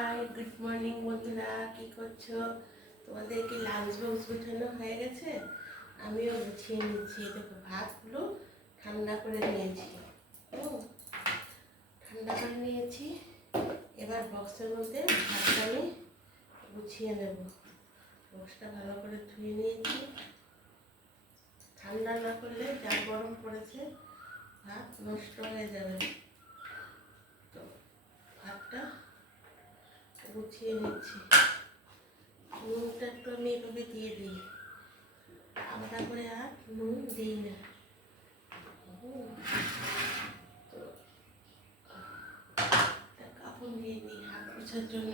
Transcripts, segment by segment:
High, good morning বন্ধুরা, কি করছো? তোমাদের কি লাঞ্চ বক্স গুছানো হয়ে গেছে? আমিও গুছিয়ে নিচ্ছি। দেখো, ভাতগুলো ঠান্ডা করে নিয়েছি। ঠান্ডা করে নিয়েছি। এবার বক্সের মধ্যে ভাতটা আমি গুছিয়ে নেব। বক্সটা ভালো করে ধুয়ে নিয়েছি। ঠান্ডা না করলে যা গরম পড়েছে ভাত নষ্ট হয়ে যাবে। তো ভাতটা গুছিয়ে নিচ্ছি। নুনটা একটু আমি এভাবে দিয়ে দিই, আলাদা করে আর নুন দিই না। তো কাপড় নিয়ে নিই হাত পোছার জন্য।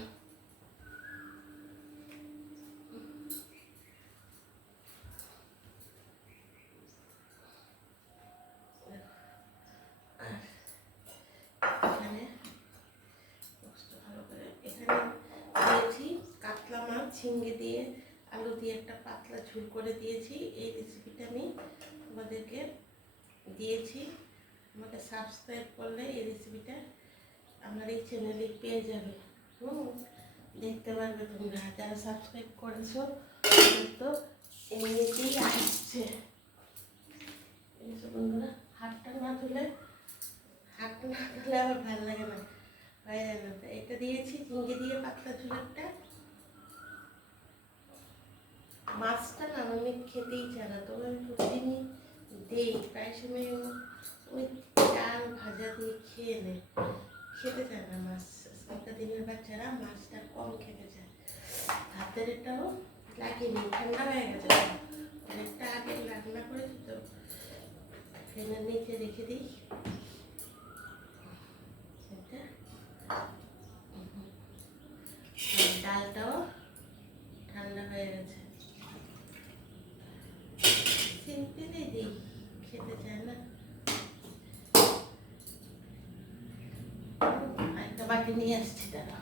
কাতলা মাছ ঝিঙ্গে দিয়ে আলু দিয়ে একটা পাতলা ঝোল করে দিয়েছি। এই রেসিপিটা আমি তোমাদেরকে দিয়েছি। আমাকে সাবস্ক্রাইব করলে এই রেসিপিটা আমার এই চ্যানেলে পেয়ে যাবে। দেখতে পারবে তোমরা। যারা সাবস্ক্রাইব করেছো তো এমনিতেই আসছে। বন্ধুরা, হাতটা না ধুলে আমার ভালো লাগে না, হয়ে যায় না। এটা দিয়েছি ঝিঙ্গে দিয়ে পাতলা ঝোলেরটা। মাছটা না আমি খেতেই চায় না, তবে আমি প্রতিদিনই দিই। প্রায় সময় ওই ডাল ভাজা দিয়ে খেয়ে নেয়, খেতে চায় না মাছ। একটা দিনের বাচ্চারা মাছটা কম খেতে চায়। ভাতের এটাও লাগেনি, ঠান্ডা হয়ে গেছে। অনেকটা আগে রান্না করেছি তো ফ্যানের নিচে রেখে দিই। ডালটাও ঠান্ডা হয়ে গেছে। সিম্পলি দিই, খেতে চায় না। একটা বাটি নিয়ে আসছি, দাঁড়া।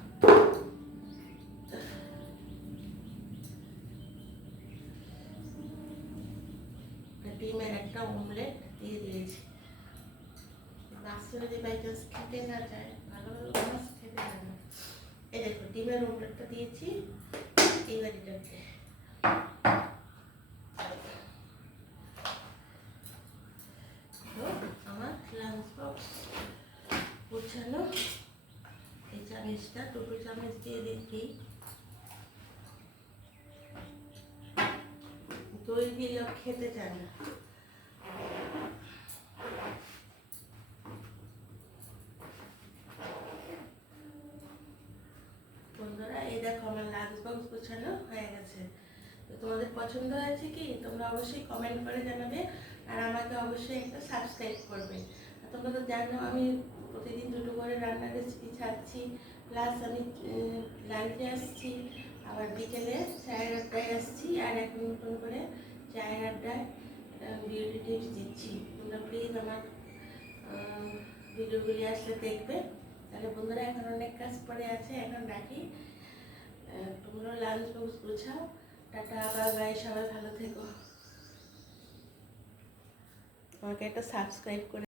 ডিমের একটা অমলেট দিয়ে দিয়েছি। মাছ যদি বাই চান্স খেতে না যায়, ভালো ভালো মাছ খেতে যায় না। এই দেখো, ডিমের অমলেটটা দিয়েছি এই বাটিটাতে। আমার লাঞ্চ বক্স গোছানো। এই চামচটা দুটো চামচ দিয়ে দিচ্ছি। দই দিলেও খেতে চায় না। বন্ধুরা, এই দেখো আমার লাঞ্চ বক্স গোছানো হয়ে গেছে। তো তোমাদের পছন্দ হয়েছে কি? তোমরা অবশ্যই কমেন্ট করে জানাবে, আর আমাকে অবশ্যই একটা সাবস্ক্রাইব করবে। আর তোমরা তো জানো আমি প্রতিদিন দুটো করে রান্নার রেসিপি ছাড়ছি, প্লাস আমি লাঞ্চে আসছি, আবার বিকেলে চায়ের আড্ডায় আসছি, আর এখন নতুন করে চায়ের আড্ডায় বিউটি টিপস দিচ্ছি। তোমরা প্লিজ আমার ভিডিওগুলি আসলে দেখবে। তাহলে বন্ধুরা, এখন অনেক কাজ পড়ে আছে, এখন রাখি। তোমরা লাঞ্চ বক্স গুছাও। টাটা, বাই বাই, সবাই ভালো থেকো। আমাকে একটা সাবস্ক্রাইব করে